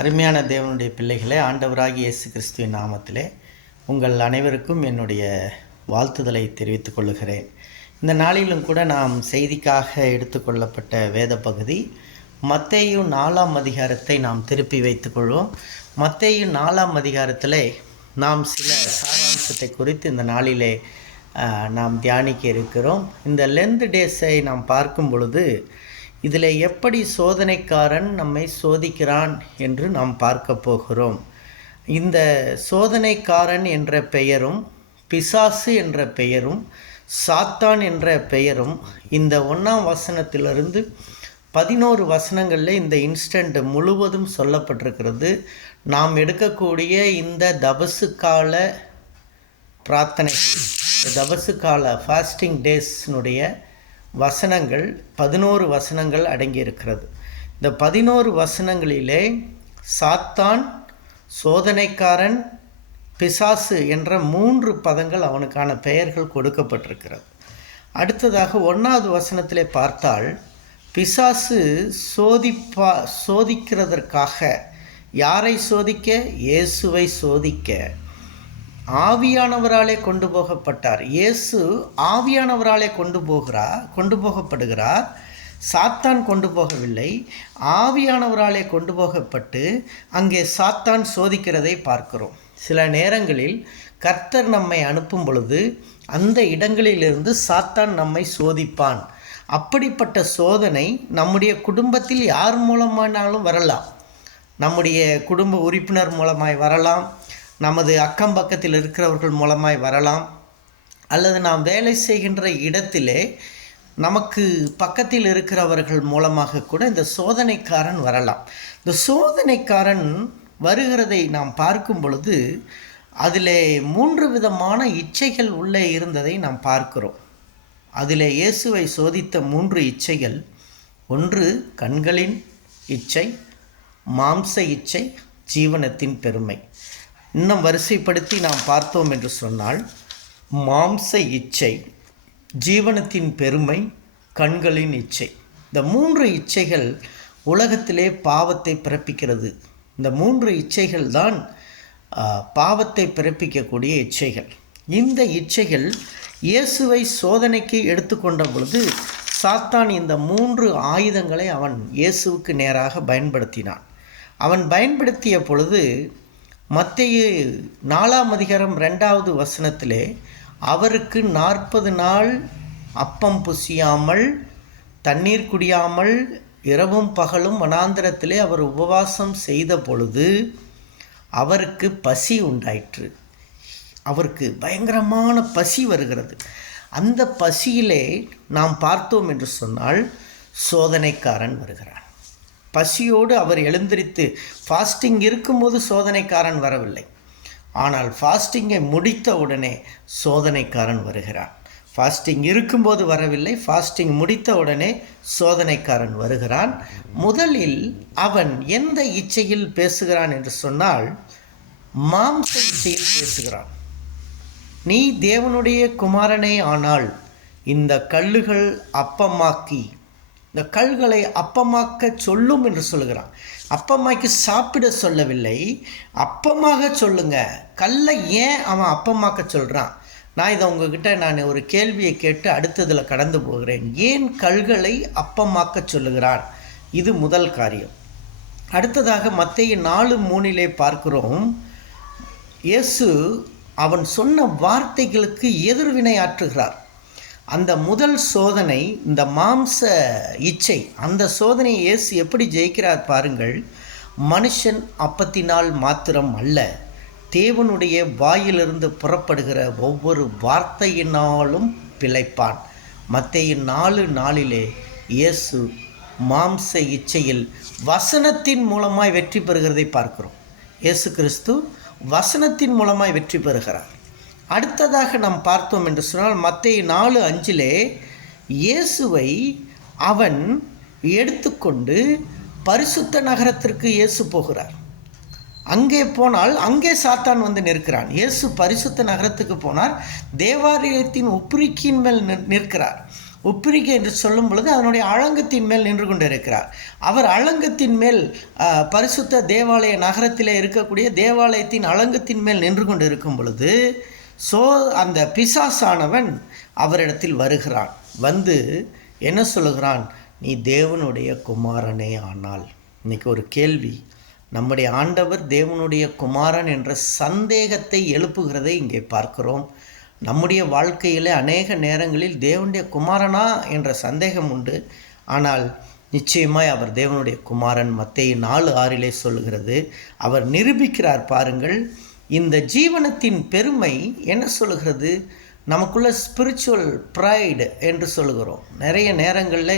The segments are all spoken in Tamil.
அருமையான தேவனுடைய பிள்ளைகளே, ஆண்டவராகிய இயேசு கிறிஸ்துவின் நாமத்திலே உங்கள் அனைவருக்கும் என்னுடைய வாழ்த்துதலை தெரிவித்துக் கொள்ளுகிறேன். இந்த நாளிலும் கூட நாம் செய்திக்காக எடுத்துக்கொள்ளப்பட்ட வேத பகுதி மத்தேயு 4ஆம் அதிகாரத்தை நாம் திருப்பி வைத்துக்கொள்வோம். மத்தேயு 4ஆம் அதிகாரத்திலே நாம் சில சாராம்சத்தை குறித்து இந்த நாளிலே நாம் தியானிக்க இருக்கிறோம். இந்த லென்த் டேஸை நாம் பார்க்கும் பொழுது இதில் எப்படி சோதனைக்காரன் நம்மை சோதிக்கிறான் என்று நாம் பார்க்க போகிறோம். இந்த சோதனைக்காரன் என்ற பெயரும் பிசாசு என்ற பெயரும் சாத்தான் என்ற பெயரும் இந்த 1ஆம் வசனத்திலிருந்து 11 வசனங்களில் இந்த இன்ஸ்டன்ட் முழுவதும் சொல்லப்பட்டிருக்கிறது. நாம் எடுக்கக்கூடிய இந்த தபசுக்கால பிரார்த்தனைகள், தபசுக்கால ஃபாஸ்டிங் டேஸ்னுடைய வசனங்கள் 11 வசனங்கள் அடங்கியிருக்கிறது. இந்த 11 வசனங்களிலே சாத்தான், சோதனைக்காரன், பிசாசு என்ற 3 பதங்கள் அவனுக்கான பெயர்கள் கொடுக்கப்பட்டிருக்கிறது. அடுத்ததாக 1ஆவது வசனத்திலே பார்த்தால் பிசாசு சோதிக்கிறதற்காக யாரை சோதிக்க? இயேசுவை சோதிக்க ஆவியானவராலே கொண்டு போகப்பட்டார். இயேசு ஆவியானவராலே கொண்டு போகப்படுகிறார். சாத்தான் கொண்டு போகவில்லை, ஆவியானவராலே கொண்டு போகப்பட்டு அங்கே சாத்தான் சோதிக்கிறதை பார்க்கிறோம். சில நேரங்களில் கர்த்தர் நம்மை அனுப்பும் பொழுது அந்த இடங்களிலிருந்து சாத்தான் நம்மை சோதிப்பான். அப்படிப்பட்ட சோதனை நம்முடைய குடும்பத்தில் யார் மூலமானாலும் வரலாம். நம்முடைய குடும்ப உறுப்பினர் மூலமாய் வரலாம், நமது அக்கம் பக்கத்தில் இருக்கிறவர்கள் மூலமாய் வரலாம், அல்லது நாம் வேலை செய்கின்ற இடத்திலே நமக்கு பக்கத்தில் இருக்கிறவர்கள் மூலமாக கூட இந்த சோதனைக்காரன் வரலாம். இந்த சோதனைக்காரன் வருகிறதை நாம் பார்க்கும் பொழுது அதிலே 3 விதமான இச்சைகள் உள்ளே இருந்ததை நாம் பார்க்கிறோம். அதிலே இயேசுவை சோதித்த 3 இச்சைகள்: ஒன்று கண்களின் இச்சை, மாம்ச இச்சை, ஜீவனத்தின் பெருமை. இன்னும் வரிசைப்படுத்தி நாம் பார்த்தோம் என்று சொன்னால் மாம்ச இச்சை, ஜீவனத்தின் பெருமை, கண்களின் இச்சை. இந்த 3 இச்சைகள் உலகத்திலே பாவத்தை பிறப்பிக்கிறது. இந்த 3 இச்சைகள் தான் பாவத்தை பிறப்பிக்கக்கூடிய இச்சைகள். இந்த இச்சைகள் இயேசுவை சோதனைக்கு எடுத்துக்கொண்ட பொழுது சாத்தான் இந்த 3 ஆயுதங்களை அவன் இயேசுவுக்கு நேராக பயன்படுத்தினான். அவன் பயன்படுத்திய பொழுது மத்தேயு 4ஆம் அதிகாரம் 2வது வசனத்திலே அவருக்கு 40 நாள் அப்பம் புசியாமல் தண்ணீர் குடியாமல் இரவும் பகலும் வனாந்திரத்திலே அவர் உபவாசம் செய்த பொழுது அவருக்கு பசி உண்டாயிற்று. அவருக்கு பயங்கரமான பசி வருகிறது. அந்த பசியிலே நாம் பார்த்தோம் என்று சொன்னால் சோதனைக்காரன் வருகிறான். பசியோடு அவர் எழுந்திரித்து ஃபாஸ்டிங் இருக்கும்போது சோதனைக்காரன் வரவில்லை, ஆனால் ஃபாஸ்டிங்கை முடித்த உடனே சோதனைக்காரன் வருகிறான். ஃபாஸ்டிங் இருக்கும்போது வரவில்லை, ஃபாஸ்டிங் முடித்த உடனே சோதனைக்காரன் வருகிறான். முதலில் அவன் எந்த இச்சையில் பேசுகிறான் என்று சொன்னால் மாம்ச இச்சையில் பேசுகிறான். நீ தேவனுடைய குமாரனே ஆனால் இந்த கல்லுகள் அப்பமாக்கி, இந்த கல்களை அப்பமாக்க சொல்லும் என்று சொல்லுகிறான். அப்பமாக்கி சாப்பிட சொல்லவில்லை, அப்பமாக சொல்லுங்க. கல்லை ஏன் அவன் அப்பமாக்க சொல்கிறான்? நான் இதை உங்ககிட்ட ஒரு கேள்வியை கேட்டு அடுத்ததில் கடந்து போகிறேன். ஏன் கல்களை அப்பமாக்க சொல்லுகிறான்? இது முதல் காரியம். அடுத்ததாக மத்தேயு 4:3 பார்க்கிறோம். இயேசு அவன் சொன்ன வார்த்தைகளுக்கு எதிர்வினை ஆற்றுகிறார். அந்த முதல் சோதனை இந்த மாம்ச இச்சை, அந்த சோதனையை இயேசு எப்படி ஜெயிக்கிறார் பாருங்கள். மனுஷன் அப்பத்தினால் மாத்திரம் அல்ல, தேவனுடைய வாயிலிருந்து புறப்படுகிற ஒவ்வொரு வார்த்தையினாலும் பிழைப்பான். மத்தேயு 4:4 இயேசு மாம்ச இச்சையில் வசனத்தின் மூலமாய் வெற்றி பெறுகிறதை பார்க்கிறோம். இயேசு கிறிஸ்து வசனத்தின் மூலமாய் வெற்றி பெறுகிறார். அடுத்ததாக நாம் பார்த்தோம் என்று சொன்னால் மத்தேயு 4:5 இயேசுவை அவன் எடுத்துக்கொண்டு பரிசுத்த நகரத்திற்கு இயேசு போகிறார். அங்கே போனால் அங்கே சாத்தான் வந்து நிற்கிறான். இயேசு பரிசுத்த நகரத்துக்கு போனார், தேவாலயத்தின் உப்புரிக்கின் மேல் நிற்கிறார். உப்பிரிக்கை என்று சொல்லும் பொழுது அதனுடைய அலங்கத்தின் மேல் நின்று கொண்டு இருக்கிறார். அவர் அலங்கத்தின் மேல் பரிசுத்த தேவாலய நகரத்தில் இருக்கக்கூடிய தேவாலயத்தின் அலங்கத்தின் மேல் நின்று கொண்டு இருக்கும் பொழுது அந்த பிசாசானவன் அவரிடத்தில் வருகிறான். வந்து என்ன சொல்லுகிறான்? நீ தேவனுடைய குமாரனே ஆனால். இன்னைக்கு ஒரு கேள்வி, நம்முடைய ஆண்டவர் தேவனுடைய குமாரன் என்ற சந்தேகத்தை எழுப்புகிறதை இங்கே பார்க்கிறோம். நம்முடைய வாழ்க்கையில் அநேக நேரங்களில் தேவனுடைய குமாரனா என்ற சந்தேகம் உண்டு. ஆனால் நிச்சயமாய் அவர் தேவனுடைய குமாரன். மத்தேயு 4:6 சொல்லுகிறது. அவர் நிரூபிக்கிறார் பாருங்கள். இந்த ஜீவனத்தின் பெருமை என்ன சொல்லுகிறது? நமக்குள்ள ஸ்பிரிச்சுவல் ப்ரைடு என்று சொல்லுகிறோம். நிறைய நேரங்களில்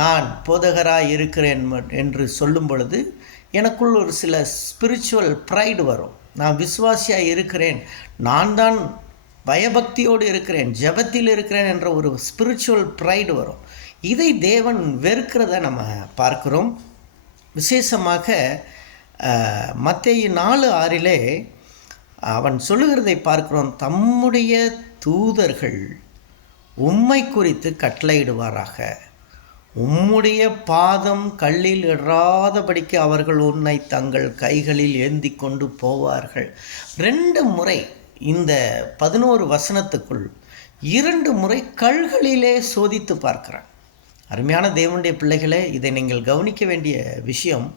நான் போதகராக இருக்கிறேன் என்று சொல்லும் பொழுது எனக்குள் ஒரு சில ஸ்பிரிச்சுவல் ப்ரைடு வரும். நான் விசுவாசியாக இருக்கிறேன், நான் தான் பயபக்தியோடு இருக்கிறேன், ஜெபத்தில் இருக்கிறேன் என்ற ஒரு ஸ்பிரிச்சுவல் ப்ரைடு வரும். இதை தேவன் வெறுக்கிறத நம்ம பார்க்கிறோம். விசேஷமாக மத்தேயு 4:6 அவன் சொல்லுகிறதை பார்க்கிறோம். தம்முடைய தூதர்கள் உம்மை குறித்து கட்டளையிடுவாராக, உம்முடைய பாதம் கல்லில் இடாதபடிக்கு அவர்கள் உன்னை தங்கள் கைகளில் ஏந்தி கொண்டு போவார்கள். 2 முறை இந்த 11 வசனத்துக்குள் 2 முறை கல்களிலே சோதித்து பார்க்கிறான். அருமையான தேவனுடைய பிள்ளைகளே, இதை நீங்கள் கவனிக்க வேண்டிய விஷயம்.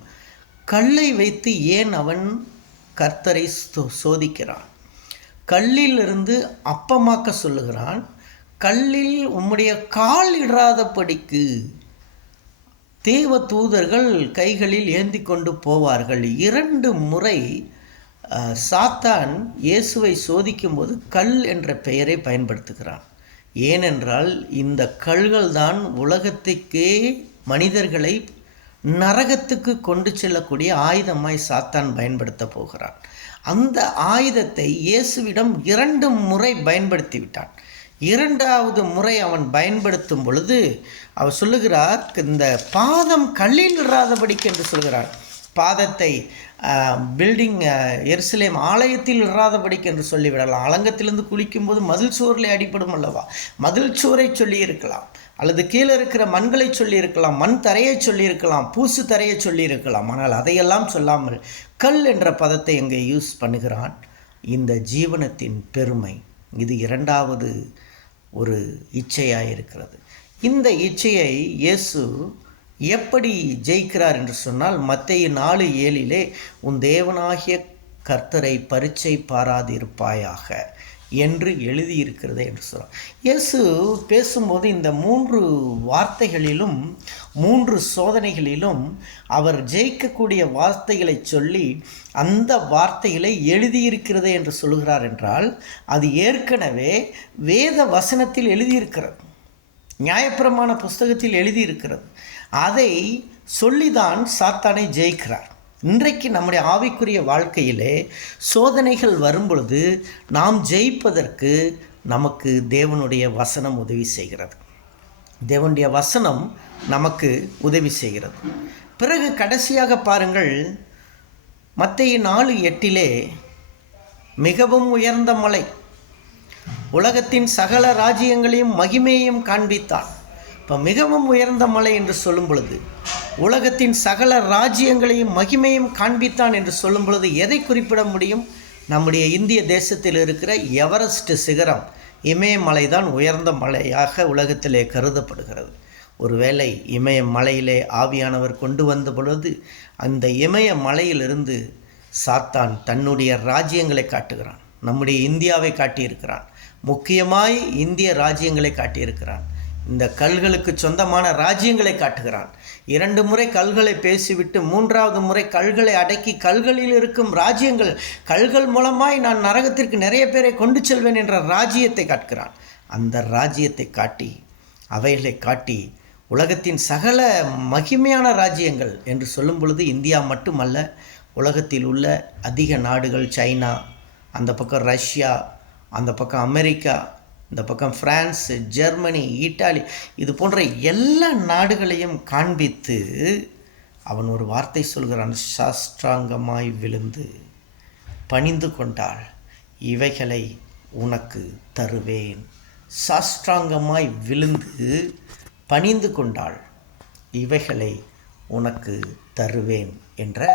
கல்லை வைத்து ஏன் அவன் கர்த்தரை சோதிக்கிறான்? கல்லிலிருந்து அப்பமாக்க சொல்லுகிறான். கல்லில் உம்முடைய கால் இடாதபடிக்கு தேவ தூதர்கள் கைகளில் ஏந்தி கொண்டு போவார்கள். 2 முறை சாத்தான் இயேசுவை சோதிக்கும்போது கல் என்ற பெயரை பயன்படுத்துகிறான். ஏனென்றால் இந்த கல்கள் தான் உலகத்துக்கே மனிதர்களை நரகத்துக்கு கொண்டு செல்லக்கூடிய ஆயுதமாய் சாத்தான் பயன்படுத்த போகிறான். அந்த ஆயுதத்தை இயேசுவிடம் 2 முறை பயன்படுத்தி விட்டான். 2வது முறை அவன் பயன்படுத்தும் பொழுது அவர் சொல்லுகிறார், இந்த பாதம் கல்லில் இராதபடிக்கு என்று சொல்கிறார். பாதத்தை பில்டிங் எருசலேம் ஆலயத்தில் இராதபடிக்கு என்று சொல்லிவிடலாம். அலங்கத்திலிருந்து குளிக்கும்போது மதில் சுவரில் அடிப்படும் அல்லவா, மதில் சுவரை சொல்லியிருக்கலாம், அல்லது கீழே இருக்கிற மண்களை சொல்லியிருக்கலாம், மண் தரையை சொல்லியிருக்கலாம், பூசு தரையை சொல்லியிருக்கலாம். ஆனால் அதையெல்லாம் சொல்லாமல் கல் என்ற பதத்தை இங்கே யூஸ் பண்ணுகிறான். இந்த ஜீவனத்தின் பெருமை இது 2வது ஒரு இச்சையாக இருக்கிறது. இந்த இச்சையை இயேசு எப்படி ஜெயிக்கிறார் என்று சொன்னால், மத்தேயு 4:7 உன் தேவனாகிய கர்த்தரை பரீட்சை பாராதிருப்பாயாக என்று எழுதியிருக்கிறது என்று சொல்கிறார். இயேசு பேசும்போது இந்த 3 வார்த்தைகளிலும் 3 சோதனைகளிலும் அவர் ஜெயிக்கக்கூடிய வார்த்தைகளை சொல்லி அந்த வார்த்தைகளை எழுதியிருக்கிறது என்று சொல்கிறார் என்றால், அது ஏற்கனவே வேத வசனத்தில் எழுதியிருக்கிறது, நியாயப்பிரமாண புஸ்தகத்தில் எழுதியிருக்கிறது. அதை சொல்லிதான் சாத்தானை ஜெயிக்கிறார். இன்றைக்கு நம்முடைய ஆவிக்குரிய வாழ்க்கையிலே சோதனைகள் வரும்பொழுது நாம் ஜெயிப்பதற்கு நமக்கு தேவனுடைய வசனம் உதவி செய்கிறது. தேவனுடைய வசனம் நமக்கு உதவி செய்கிறது. பிறகு கடைசியாக பாருங்கள், மத்தேயு 4:8 மிகவும் உயர்ந்த மலை, உலகத்தின் சகல ராஜ்யங்களையும் மகிமையையும் காண்பித்தான். இப்போ மிகவும் உயர்ந்த மலை என்று சொல்லும் பொழுது, உலகத்தின் சகல ராஜ்யங்களையும் மகிமையும் காண்பித்தான் என்று சொல்லும் பொழுது எதை குறிப்பிட முடியும்? நம்முடைய இந்திய தேசத்தில் இருக்கிற எவரெஸ்ட் சிகரம், இமயமலை தான் உயர்ந்த மலையாக உலகத்திலே கருதப்படுகிறது. ஒருவேளை இமய மலையிலே ஆவியானவர் கொண்டு வந்த பொழுது அந்த இமய மலையிலிருந்து சாத்தான் தன்னுடைய ராஜ்யங்களை காட்டுகிறான். நம்முடைய இந்தியாவை காட்டியிருக்கிறான், முக்கியமாய் இந்திய ராஜ்யங்களை காட்டியிருக்கிறான். இந்த கல்களுக்கு சொந்தமான ராஜ்யங்களை காட்டுகிறான். 2 முறை கல்களை பேசிவிட்டு 3வது முறை கல்களை அடக்கி கல்களில் இருக்கும் ராஜ்யங்கள், கல்கள் மூலமாய் நான் நரகத்திற்கு நிறைய பேரை கொண்டு செல்வேன் என்ற ராஜ்யத்தை காட்டுகிறான். அந்த ராஜ்யத்தை காட்டி, அவைகளை காட்டி உலகத்தின் சகல மகிமையான ராஜ்யங்கள் என்று சொல்லும் பொழுது இந்தியா மட்டுமல்ல, உலகத்தில் உள்ள அதிக நாடுகள், சைனா, அந்த பக்கம் ரஷ்யா, அந்த பக்கம் அமெரிக்கா, இந்த பக்கம் பிரான்ஸ், ஜெர்மனி, இட்டாலி, இது போன்ற எல்லா நாடுகளையும் காண்பித்து அவன் ஒரு வார்த்தை சொல்கிறான், சாஷ்டாங்கமாய் விழுந்து பணிந்து கொண்டால் இவைகளை உனக்கு தருவேன். சாஷ்டாங்கமாய் விழுந்து பணிந்து கொண்டாள், இவைகளை உனக்கு தருவேன் என்ற